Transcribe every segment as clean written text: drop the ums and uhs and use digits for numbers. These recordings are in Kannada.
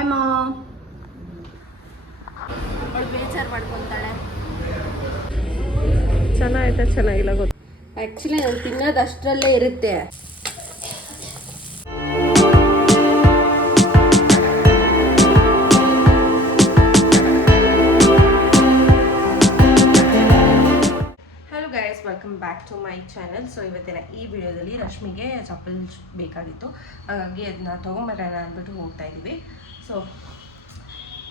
ಬಾಯ್ ಮಾ. ಅವಳು ಬೇಜಾರು ಮಾಡ್ಕೊತಾಳೆ. ಚೆನ್ನಾಗೈತೆ ಚೆನ್ನಾಗಿಲ್ಲ ಗೊತ್ತು. ಆ್ಯಕ್ಚುಲಿ ನಾನು ತಿನ್ನೋದು ಅಷ್ಟರಲ್ಲೇ ಇರುತ್ತೆ. Welcome back to my channel. So ಇವತ್ತಿನ ಈ ವಿಡಿಯೋದಲ್ಲಿ ರಶ್ಮಿಗೆ ಚಪ್ಪಲ್ ಬೇಕಾಗಿತ್ತು, ಹಾಗಾಗಿ ಅದನ್ನ ತೊಗೊಂಬರೋಣ ಅಂದ್ಬಿಟ್ಟು ಹೋಗ್ತಾ ಇದ್ದೀವಿ. ಸೊ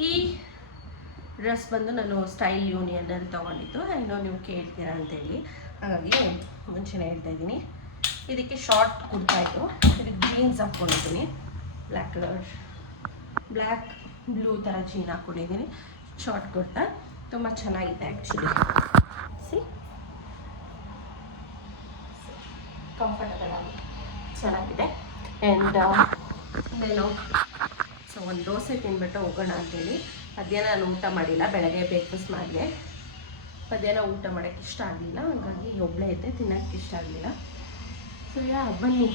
ಈ ಡ್ರೆಸ್ ಬಂದು ನಾನು ಸ್ಟೈಲ್ ಯೂನಿಯನಲ್ಲಿ ತೊಗೊಂಡಿದ್ದು, ಇನ್ನೂ ನೀವು ಕೇಳ್ತೀರಾ ಅಂತೇಳಿ ಹಾಗಾಗಿ ಮುಂಚೆನೇ ಹೇಳ್ತಾ ಇದ್ದೀನಿ. ಇದಕ್ಕೆ ಶಾರ್ಟ್ ಕುರ್ತಾ ಇತ್ತು, ಇದಕ್ಕೆ ಜೀನ್ಸ್ ಹಾಕ್ಕೊಂಡಿದ್ದೀನಿ, ಬ್ಲ್ಯಾಕ್ ಕಲರ್ ಬ್ಲ್ಯಾಕ್ ಬ್ಲೂ ಥರ ಜೀನ್ ಹಾಕ್ಕೊಂಡಿದ್ದೀನಿ. ಶಾರ್ಟ್ ಕುರ್ತಾ ತುಂಬ ಚೆನ್ನಾಗಿದೆ ಆ್ಯಕ್ಚುಲಿ. ಸಿ ಕಂಫರ್ಟಬಲ್ ಆಗಿ ಚೆನ್ನಾಗಿದೆ. ಆ್ಯಂಡ್ ಇನ್ನೇನು, ಸೊ ಒಂದು ದೋಸೆ ತಿಂದ್ಬಿಟ್ಟು ಹೋಗೋಣ ಅಂತೇಳಿ. ಮಧ್ಯಾಹ್ನ ನಾನು ಊಟ ಮಾಡಿಲ್ಲ, ಬೆಳಗ್ಗೆ ಬ್ರೇಕ್ಫಾಸ್ಟ್ ಮಾಡಿದೆ. ಮಧ್ಯಾಹ್ನ ಊಟ ಮಾಡೋಕ್ಕೆ ಇಷ್ಟ ಆಗಲಿಲ್ಲ, ಹಾಗಾಗಿ ಒಬ್ಬಳೇ ಇದ್ದೆ, ತಿನ್ನೋಕ್ಕೆ ಇಷ್ಟ ಆಗಲಿಲ್ಲ. ಸೊ ಬನ್ನಿ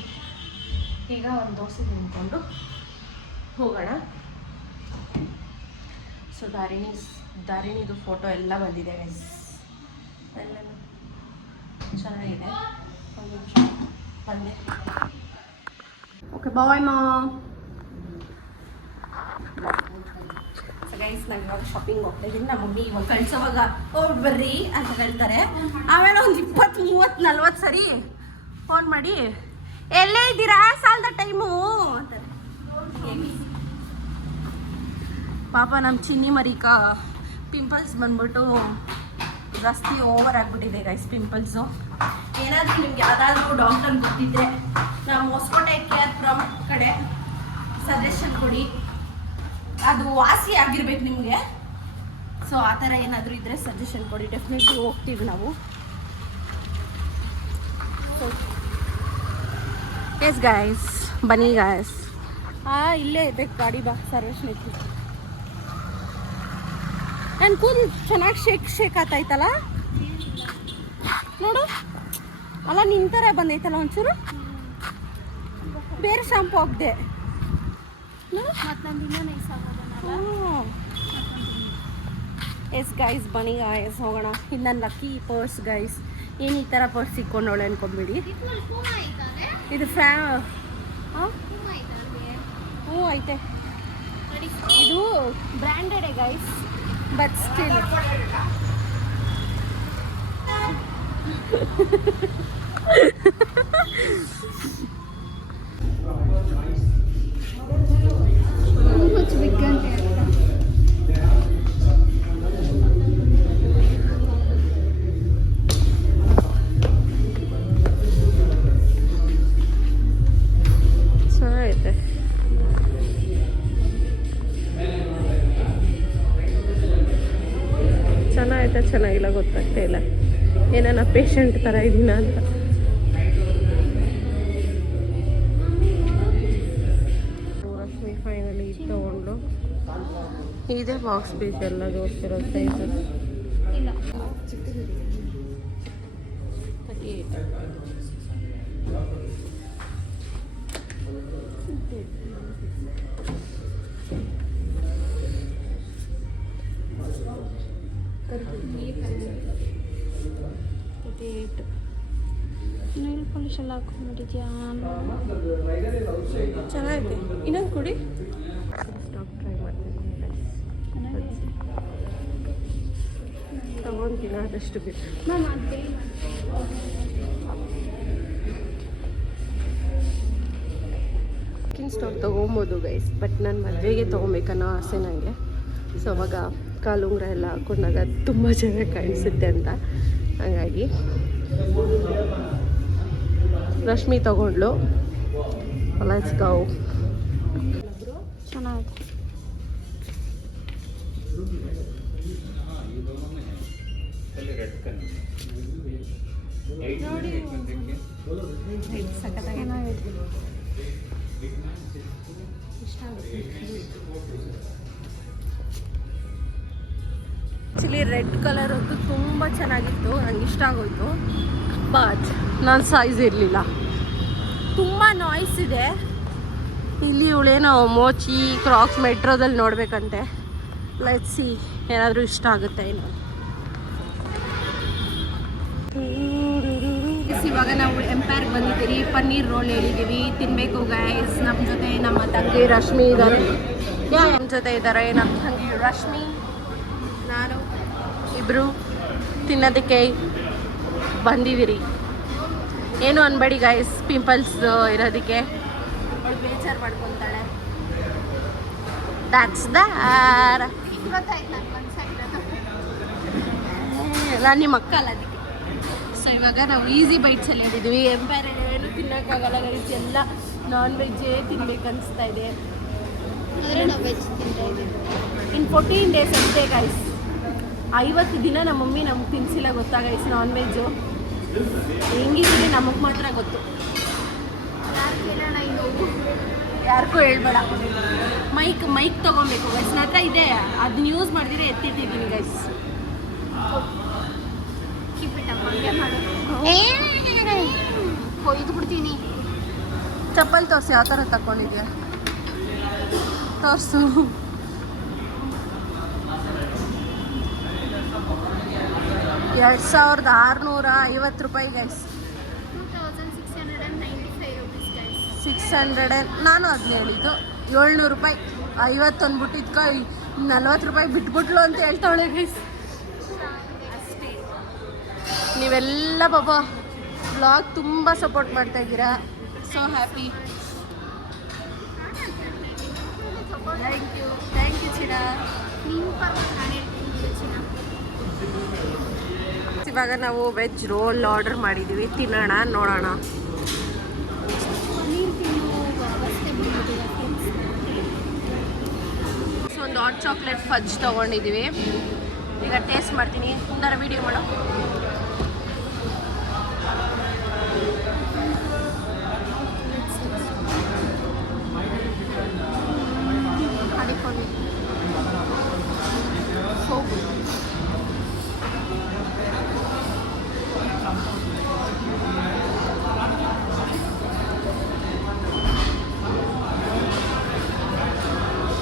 ಈಗ ಒಂದು ದೋಸೆ ತಿಂದ್ಕೊಂಡು ಹೋಗೋಣ. ಸೊ ದಾರಿಣಿದು ಫೋಟೋ ಎಲ್ಲ ಬಂದಿದೆ ಗೈಸ್, ಎಲ್ಲನೂ ಚೆನ್ನಾಗಿದೆ. ಒಂದು ನಿಮಿಷ ಬಂದೆ. ಓಕೆ ಬಾಯ್ ಮಾ. ಸೊ ಗೈಸ್ ನಾನು ಇವಾಗ ಶಾಪಿಂಗ್ ಹೋಗ್ತಾ ಇದ್ದೀನಿ. ನಮ್ಮ ಮಮ್ಮಿ ಇವಾಗ ಕಳ್ಸೋವಾಗ ಹೋಗಿ ಬರ್ರಿ ಅಂತ ಹೇಳ್ತಾರೆ. ಆಮೇಲೆ ಒಂದು 20, 30, 40 ಸರಿ ಫೋನ್ ಮಾಡಿ ಎಲ್ಲೇ ಇದ್ದೀರಾ ಸಾಲದ ಟೈಮು ಅಂತಾರೆ. ಪಾಪ ನಮ್ಮ ಚಿನ್ನಿ ಮರಿಕ ಪಿಂಪಲ್ಸ್ ಬಂದ್ಬಿಟ್ಟು ಜಾಸ್ತಿ ಓವರ್ ಆಗಿಬಿಟ್ಟಿದೆ ಗೈಸ್ ಪಿಂಪಲ್ಸು. ಏನಾದರೂ ನಿಮ್ಗೆ ಯಾವುದಾದ್ರೂ ಡಾಕ್ಟರ್ ಗೊತ್ತಿದ್ದರೆ ನಮ್ಮ ಹೊಸಕೋಟೆ KR ಕಡೆ ಸಜೆಷನ್ ಕೊಡಿ, ಅದು ವಾಸಿ ಆಗಿರ್ಬೇಕು ನಿಮಗೆ. ಸೊ ಆ ಥರ ಏನಾದರೂ ಇದ್ದರೆ ಸಜೆಷನ್ ಕೊಡಿ, ಡೆಫಿನೆಟ್ಲಿ ಹೋಗ್ತೀವಿ ನಾವು. ಸೊ ಎಸ್ ಗಾಯ್ಸ್, ಬನ್ನಿ ಗಾಯ್ಸ್. ಇಲ್ಲೇ ಇದೆ ಗಾಡಿ, ಬಾ ಸರ್ವೇಶನ್ ಐತಿ. ನನ್ನ ಕೂದಲು ಚೆನ್ನಾಗಿ ಶೇಕ್ ಆತಾಯ್ತಲ್ಲ ನೋಡು. ಅಲ್ಲ ನಿನ್ನ ಥರ ಬಂದೈತಲ್ಲ ಒಂಚೂರು. ಬೇರೆ ಶಾಂಪು ಹಾಕ್ದೆ. ಎಸ್ ಗೈಸ್ ಬನ್ನಿ ಗಾಯ್ಸ್ ಹೋಗೋಣ. ಇದು ನನ್ನ ಲಕ್ಕಿ ಪರ್ಸ್ ಗೈಸ್. ಏನು ಈ ಥರ ಪರ್ಸ್ ಇಕ್ಕೊಂಡವಳೆ ಅನ್ಕೊಂಬಿಡಿ. ಇದು ಹ್ಞೂ ಐತೆ. ಇದು ಬ್ರ್ಯಾಂಡೆಡೇ ಗೈಸ್, ಬಟ್ ಸ್ಟಿಲ್ ಚೆನ್ನಾಗೈತೆ. ಚೆನ್ನಾಗೈತೆ ಚೆನ್ನಾಗಿಲ್ಲ ಗೊತ್ತಾಗ್ತಾ ಇಲ್ಲ, ಏನಾನ ಪೇಷಂಟ್ ಥರ ಇದ್ದೀನ ಅಂತ. ರಶ್ಮಿ ಫೈನಲಿ ಇದು ತೊಗೊಂಡು ಇದೇ ಬಾಕ್ಸ್ ಪೀಸ್ ಎಲ್ಲ ತೋರಿಸ್ತಿರೋ ಸೈಜು 38. ನೈಲ್ ಪಾಲಿಶ್ ಎಲ್ಲ ಹಾಕೊಂಡ್ಬಿಟ್ಟಿದ್ಯಾ? ಚೆನ್ನಾಗಿದೆ. ಇನ್ನೊಂದು ಕೊಡಿ, ಸ್ಟಾಕ್ ಟ್ರೈ ಮಾಡ್ತೀನಿ. ತಗೊಂತೀನಿ ಆದಷ್ಟು ಬಿಟ್ಟು. ಸ್ಟಾಕ್ ತೊಗೊಬೋದು ಗೈಸ್, ಬಟ್ ನಾನು ಮದುವೆಗೆ ತೊಗೊಬೇಕನ್ನೋ ಆಸೆ ನನಗೆ. ಸೊ ಅವಾಗ ಕಾಲುಂಗ್ರ ಎಲ್ಲ ಹಾಕೊಂಡಾಗ ತುಂಬ ಚೆನ್ನಾಗಿ ಕಾಣಿಸುತ್ತೆ ಅಂತ, ಹಾಗಾಗಿ ರಶ್ಮಿ ತಗೊಂಡ್ಲು. Let's go. ಚೆನ್ನಾಗಿದೆ. ಆ್ಯಕ್ಚುಲಿ ರೆಡ್ ಕಲರ್ ಅಂತೂ ತುಂಬ ಚೆನ್ನಾಗಿತ್ತು, ನಂಗೆ ಇಷ್ಟ ಆಗೋಯ್ತು. ಬಟ್ ನನ್ನ ಸೈಜ್ ಇರಲಿಲ್ಲ. ತುಂಬ ನಾಯ್ಸ್ ಇದೆ, ಇಲ್ಲಿ ಇವಳೇನೋ ಮೋಚಿ ಕ್ರಾಕ್ಸ್ ಮೆಟ್ರೋದಲ್ಲಿ ನೋಡ್ಬೇಕಂತೆ. ಲೆಟ್ಸ್ ಸಿ ಏನಾದರೂ ಇಷ್ಟ ಆಗುತ್ತೆ ಏನೋ. ಇವಾಗ ನಾವು ಎಂಪೈರ್ಗೆ ಬಂದಿದ್ದೀವಿ. ಪನ್ನೀರ್ ರೋಲ್ ಹೇಳಿದ್ದೀವಿ, ತಿನ್ನಬೇಕು ಗೈಸ್. ನಮ್ಮ ಜೊತೆ ನಮ್ಮ ತಂಗಿ ರಶ್ಮಿ ಇದ್ದಾರೆ. ನಮ್ಮ ಜೊತೆ ಇದ್ದಾರೆ ನಮ್ಮ ತಂಗಿ ರಶ್ಮಿ, ನಾನು ಇಬ್ಬರು ತಿನ್ನೋದಕ್ಕೆ ಬಂದಿದ್ದೀರಿ. ಏನು ಅನ್ಬೇಡಿ ಗೈಸ್, ಪಿಂಪಲ್ಸ್ ಇರೋದಕ್ಕೆ ಅವಳು ಬೇಜಾರು ಮಾಡ್ಕೊತಾಳೆ. ದ್ಯಾಟ್ಸ್ ದಾರ್. ನಾನು ನಿಮ್ಮ ಅಕ್ಕ ಅಲ್ಲ ಅದಕ್ಕೆ. ಸೊ ಇವಾಗ ನಾವು ಈಸಿ ಬೈಟ್ಸಲ್ಲಿ ಹೇಳಿದ್ವಿ. ಎಂಪೈರ್ ಏನು ತಿನ್ನೋಕ್ಕಾಗಲ್ಲ ಗೈಸ್, ಎಲ್ಲ ನಾನ್ ವೆಜ್ಜೇ ತಿನ್ಬೇಕು ಅನಿಸ್ತಾ ಇದೆ. ಇನ್ 14 days ಅಷ್ಟೇ ಗೈಸ್. 50 ದಿನ ನಮ್ಮ ಮಮ್ಮಿ ನಮ್ಗೆ ತಿನ್ಸಿಲ್ಲ ಗೊತ್ತಾ ಗೈಸ್ ನಾನ್ ವೆಜ್ಜು. ಹೆಂಗಿದ್ದೀವಿ ನಮಗೆ ಮಾತ್ರ ಗೊತ್ತು, ಯಾರಿಗೂ ಹೇಳ್ಬೇಡ. ಮೈಕ್ ತೊಗೊಬೇಕು ಗೈಸ್, ನನ್ನ ಹತ್ರ ಇದೆ, ಅದನ್ನ ಯೂಸ್ ಮಾಡಿದ್ರೆ ಎತ್ತಿಟ್ಟಿದ್ದೀನಿ ಗೈಸ್. ಕೊಯ್ದು ಬಿಡ್ತೀನಿ. ಚಪ್ಪಲ್ ತೋರಿಸಿ, ಯಾವ ಥರ ತಗೊಂಡಿದ್ಯಾ ತೋರಿಸು. ₹2,650 ಗೈಸ್. 600. ನಾನು ಅದನ್ನ ಹೇಳಿದ್ದು ₹700. 50 ಅಂದ್ಬಿಟ್ಟಿದ್ಕ ₹40 ಬಿಟ್ಬಿಟ್ಲು ಅಂತ ಹೇಳ್ತಾವಳೆ ಗೈಸ್. ನೀವೆಲ್ಲ ಬಾಬಾ ಬ್ಲಾಗ್ ತುಂಬ ಸಪೋರ್ಟ್ ಮಾಡ್ತಾ ಇದ್ದೀರಾ. So happy. ಥ್ಯಾಂಕ್ ಯು ಚಿನ್ನ. ಇವಾಗ ನಾವು ವೆಜ್ ರೋಲ್ ಆರ್ಡರ್ ಮಾಡಿದ್ದೀವಿ, ತಿನ್ನೋಣ ನೋಡೋಣ. ಸೊ ಒಂದು ಹಾಟ್ ಚಾಕ್ಲೇಟ್ ಫಜ್ ತೊಗೊಂಡಿದ್ದೀವಿ. ಈಗ ಟೇಸ್ಟ್ ಮಾಡ್ತೀನಿ. ಒಂದರ ವೀಡಿಯೋ ಮಾಡೋ.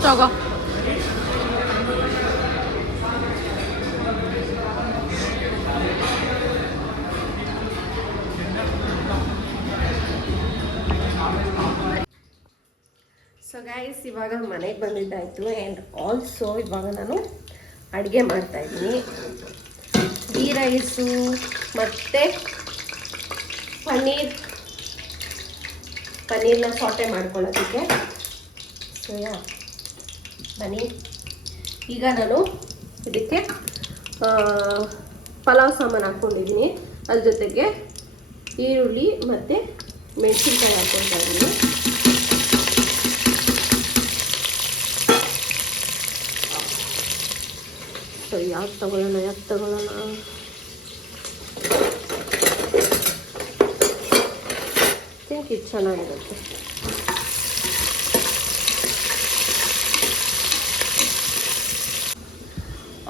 ತಗೋ. ಸೊ ಗೈಸ್ ಇವಾಗ ಮನೆಗೆ ಬಂದಿದ್ದಾಯಿತು. ಆ್ಯಂಡ್ ಆಲ್ಸೋ ಇವಾಗ ನಾನು ಅಡುಗೆ ಮಾಡ್ತಾಯಿದ್ದೀನಿ. ಗೀ ರೈಸು ಮತ್ತು ಪನ್ನೀರ್ನ ಸಾಟೆ ಮಾಡ್ಕೊಳ್ಳೋದಕ್ಕೆ. ಸೊ ಬನ್ನಿ, ಈಗ ನಾನು ಇದಕ್ಕೆ ಪಲಾವ್ ಸಾಮಾನು ಹಾಕ್ಕೊಂಡಿದ್ದೀನಿ. ಅದ್ರ ಜೊತೆಗೆ ಈರುಳ್ಳಿ ಮತ್ತು ಮೆಣಸಿನ್ಕಾಯಿ ಹಾಕ್ಕೊಳ್ತಾ ಇದ್ದೀನಿ. ಸೊ ಯಾವ್ದು ತಗೊಳ್ಳೋಣ ಥಿಂಕ್ ಇದು ಚೆನ್ನಾಗಿರುತ್ತೆ.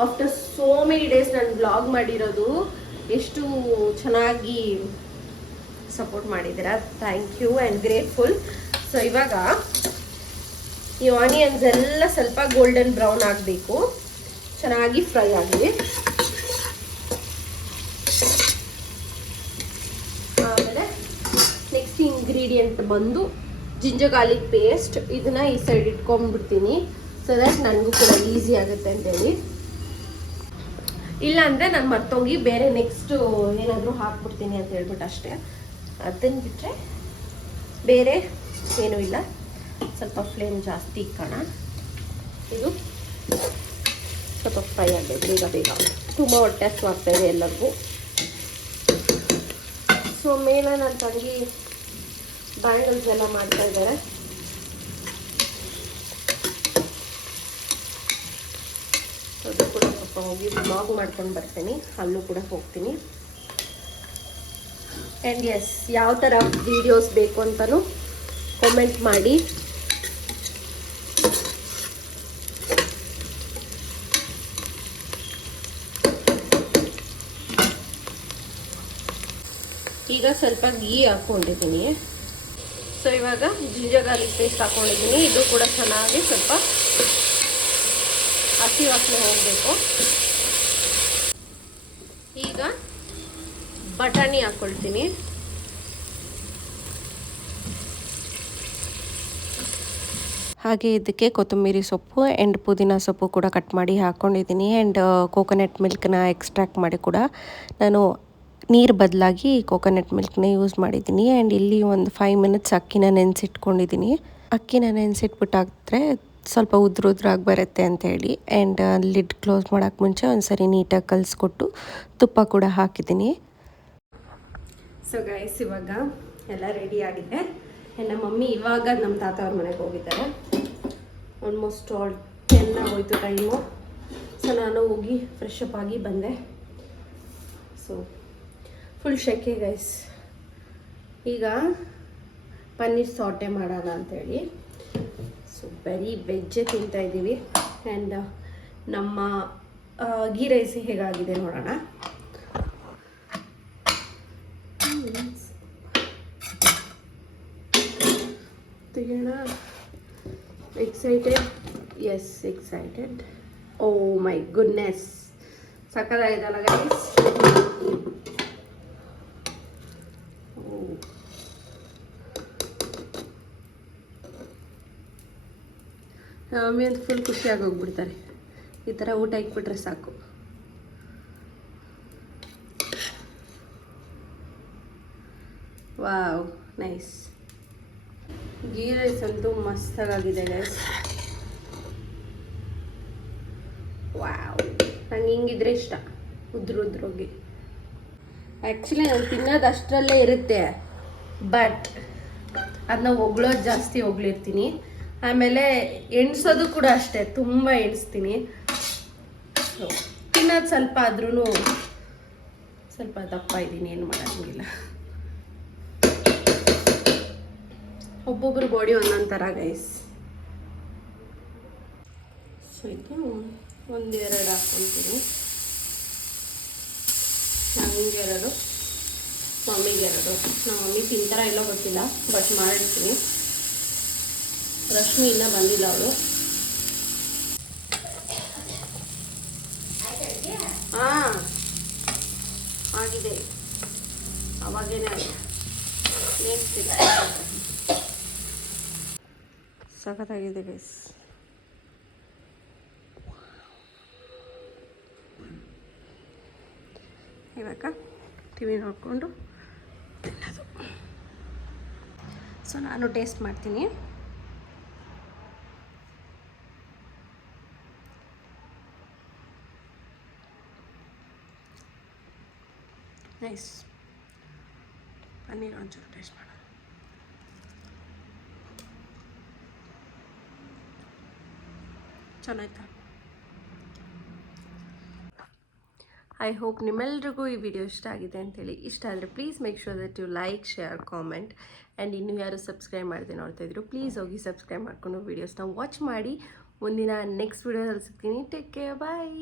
ಆಫ್ಟರ್ ಸೋ ಮೆನಿ ಡೇಸ್ ನಾನು ಬ್ಲಾಗ್ ಮಾಡಿರೋದು. ಎಷ್ಟು ಚೆನ್ನಾಗಿ ಸಪೋರ್ಟ್ ಮಾಡಿದ್ದೀರಾ, thank you and grateful. So ಇವಾಗ ಈ ಆನಿಯನ್ಸ್ ಎಲ್ಲ ಸ್ವಲ್ಪ ಗೋಲ್ಡನ್ ಬ್ರೌನ್ ಆಗಬೇಕು, ಚೆನ್ನಾಗಿ ಫ್ರೈ ಆಗಲಿ. ಆಮೇಲೆ ನೆಕ್ಸ್ಟ್ ಇಂಗ್ರೀಡಿಯೆಂಟ್ ಬಂದು ಜಿಂಜರ್ ಗಾರ್ಲಿಕ್ ಪೇಸ್ಟ್. ಇದನ್ನ ಈ ಸೈಡ್ ಇಟ್ಕೊಂಡ್ಬಿಡ್ತೀನಿ, ಸೊ ದಟ್ ನನಗೂ ಕೂಡ ಈಸಿ ಆಗುತ್ತೆ ಅಂತೇಳಿ. ಇಲ್ಲ ಅಂದರೆ ನಾನು ಮತ್ತೋಗಿ ಬೇರೆ ನೆಕ್ಸ್ಟು ಏನಾದರೂ ಹಾಕ್ಬಿಡ್ತೀನಿ ಅಂತ ಹೇಳ್ಬಿಟ್ಟು ಅಷ್ಟೇ. ಅದನ್ನು ಬಿಟ್ಟರೆ ಬೇರೆ ಏನೂ ಇಲ್ಲ. ಸ್ವಲ್ಪ ಫ್ಲೇಮ್ ಜಾಸ್ತಿ ಇಕ್ಕೋಣ. ಇದು ಸ್ವಲ್ಪ ಫ್ರೈ ಆಗಬೇಕು ಬೇಗ. ತುಂಬ ಹೊಟ್ಟೆ ಹಸ್ವಾಗ್ತಾಯಿದೆ ಎಲ್ಲರಿಗೂ. ಸೊ ಮೇಲೆ ನನ್ನ ತಂಗಿ ಬ್ಯಾಂಗಲ್ಸ್ ಎಲ್ಲ ಮಾಡ್ತಾ ಇದ್ದಾರೆ. ಅದು ಕೂಡ ಸ್ವಲ್ಪ ಹೋಗಿ ಬ್ಲಾಗ್ ಮಾಡ್ಕೊಂಡು ಬರ್ತೀನಿ, ಅಲ್ಲೂ ಕೂಡ ಹೋಗ್ತೀನಿ. ಆ್ಯಂಡ್ ಎಸ್, ಯಾವ ಥರ ವೀಡಿಯೋಸ್ ಬೇಕು ಅಂತಲೂ ಕಾಮೆಂಟ್ ಮಾಡಿ. ಈಗ ಸ್ವಲ್ಪ ಗೀ ಹಾಕ್ಕೊಂಡಿದ್ದೀನಿ. ಸೊ ಇವಾಗ ಜಿಂಜರ್ ಗಾರ್ಲಿಕ್ ಪೇಸ್ಟ್ ಹಾಕ್ಕೊಂಡಿದ್ದೀನಿ. ಇದು ಕೂಡ ಚೆನ್ನಾಗಿ ಸ್ವಲ್ಪ ಹಸಿ ವಾಸನೆ ಹೋಗಬೇಕು. ಈಗ ಬಟಾಣಿ ಹಾಕ್ಕೊಳ್ತೀನಿ. ಹಾಗೆ ಇದಕ್ಕೆ ಕೊತ್ತಂಬರಿ ಸೊಪ್ಪು ಆ್ಯಂಡ್ ಪುದೀನ ಸೊಪ್ಪು ಕೂಡ ಕಟ್ ಮಾಡಿ ಹಾಕ್ಕೊಂಡಿದ್ದೀನಿ. ಆ್ಯಂಡ್ ಕೋಕೋನಟ್ ಮಿಲ್ಕ್ನ ಎಕ್ಸ್ಟ್ರಾಕ್ಟ್ ಮಾಡಿ ಕೂಡ ನಾನು ನೀರು ಬದಲಾಗಿ ಕೋಕೋನಟ್ ಮಿಲ್ಕ್ನ ಯೂಸ್ ಮಾಡಿದ್ದೀನಿ. ಆ್ಯಂಡ್ ಇಲ್ಲಿ ಒಂದು 5 ಮಿನಿಟ್ಸ್ ಅಕ್ಕಿನ ನೆನೆಸಿಟ್ಕೊಂಡಿದ್ದೀನಿ. ಅಕ್ಕಿನ ನೆನೆಸಿಟ್ಬಿಟ್ಟು ಹಾಕಿದ್ರೆ ಸ್ವಲ್ಪ ಉದ್ರಾಗಿ ಬರುತ್ತೆ ಅಂಥೇಳಿ. ಆ್ಯಂಡ್ ಲಿಡ್ ಕ್ಲೋಸ್ ಮಾಡೋಕ್ಕೆ ಮುಂಚೆ ಒಂದು ಸರಿ ನೀಟಾಗಿ ಕಲಿಸ್ಕೊಟ್ಟು ತುಪ್ಪ ಕೂಡ ಹಾಕಿದ್ದೀನಿ. ಸೊ ಗೈಸ್, ಇವಾಗ ಎಲ್ಲ ರೆಡಿ ಆಗಿದೆ. ನಮ್ಮ ಮಮ್ಮಿ ಇವಾಗ ನಮ್ಮ ತಾತ ಅವ್ರ ಮನೆಗೆ ಹೋಗಿದ್ದಾರೆ. ಆಲ್ಮೋಸ್ಟ್ 10 ಆಗೋಯ್ತು ಟೈಮು. ಸೊ ನಾನು ಹೋಗಿ ಫ್ರೆಶ್ ಅಪ್ ಆಗಿ ಬಂದೆ. ಸೊ ಫುಲ್ ಶೆಕೆ ಗೈಸ್. ಈಗ ಪನ್ನೀರ್ ಸಾಟೆ ಮಾಡೋಣ ಅಂಥೇಳಿ. ಸೊ ಬರೀ ವೆಜ್ಜೇ ತಿಂತಾಯಿದ್ದೀವಿ. ಆ್ಯಂಡ್ ನಮ್ಮ ಗೀ ರೈಸ್ ಹೇಗಾಗಿದೆ ನೋಡೋಣ. ತೆಗೋಣ. Excited? Yes, excited. Oh my goodness, ಸಕ್ಕತ್ತಾಗಿದೆಲ್ಲ ಗೈಸ್. ಮಮ್ಮಿ ಅಂತ ಫುಲ್ ಖುಷಿಯಾಗಿ ಹೋಗ್ಬಿಡ್ತಾರೆ. ಈ ಥರ ಊಟ ಇಕ್ಬಿಟ್ರೆ ಸಾಕು. Wow, nice. ಗೀ ರೈಸ್ ಅಂತೂ ಮಸ್ತಾಗಿದೆ ಗೈಸ್. ವಾವ್, ನಂಗೆ ಹಿಂಗಿದ್ರೆ ಇಷ್ಟ, ಉದ್ರೋಗಿ. ಆ್ಯಕ್ಚುಲಿ ನಾನು ತಿನ್ನೋದು ಅಷ್ಟರಲ್ಲೇ ಇರುತ್ತೆ, ಬಟ್ ಅದನ್ನ ಹೊಗಳೋದು ಜಾಸ್ತಿ ಹೊಗಳಿರ್ತೀನಿ. ಆಮೇಲೆ ಎಣ್ಸೋದು ಕೂಡ ಅಷ್ಟೇ, ತುಂಬ ಎಣಿಸ್ತೀನಿ. ತಿನ್ನೋದು ಸ್ವಲ್ಪ ಆದ್ರೂ ಸ್ವಲ್ಪ ದಪ್ಪ ಇದ್ದೀನಿ, ಏನು ಮಾಡೋಂಗಿಲ್ಲ. ಒಬ್ಬೊಬ್ಬರು ಬಾಡಿ ಒಂದೊಂದು ಥರ ಗೈಸ್. ಸೊ ಇದು 1-2 ಹಾಕ್ಕೊತೀನಿ. ನನಗೆ 2, ಮಮ್ಮಿಗೆ 2. ನಮ್ಮ ಮಮ್ಮಿ ತಿಂತಾರ ಎಲ್ಲ ಗೊತ್ತಿಲ್ಲ, ಬಟ್ ಮಾಡಿರ್ತೀನಿ. ರಶ್ಮಿ ಇನ್ನೂ ಬಂದಿಲ್ಲ ಅವಳು. ಹಾಂ, ಆಗಿದೆ, ಅವಾಗೇನೆ ಆಗಿದೆ. ಸಖತ್ತಾಗಿದೆ ಗೈಸ್. ಇವಾಗ ಟಿವಿ ನೋಡಿಕೊಂಡು ತಿನ್ನೋದು. ಸೊ ನಾನು ಟೇಸ್ಟ್ ಮಾಡ್ತೀನಿ. ನೈಸ್. ಪನ್ನೀರ್ ಒಂಚೂರು ಟೇಸ್ಟ್ ಮಾಡೋಣ. ಚೆನ್ನಾಯ್ತಾ? ಐ ಹೋಪ್ ನಿಮ್ಮೆಲ್ರಿಗೂ ಈ ವಿಡಿಯೋ ಇಷ್ಟ ಆಗಿದೆ ಅಂತೇಳಿ. ಇಷ್ಟ ಆದರೆ please make sure that you like, share, comment. And ಇನ್ನೂ ಯಾರು ಸಬ್ಸ್ಕ್ರೈಬ್ ಮಾಡದೆ ನೋಡ್ತಾ ಇದ್ರು, ಪ್ಲೀಸ್ ಹೋಗಿ ಸಬ್ಸ್ಕ್ರೈಬ್ ಮಾಡಿಕೊಂಡು ವೀಡಿಯೋಸ್ನ ವಾಚ್ ಮಾಡಿ. ಮುಂದಿನ ನೆಕ್ಸ್ಟ್ ವೀಡಿಯೋದಲ್ಲಿ ಸಿಗ್ತೀನಿ. ಟೇಕ್ ಕೇರ್, ಬಾಯ್.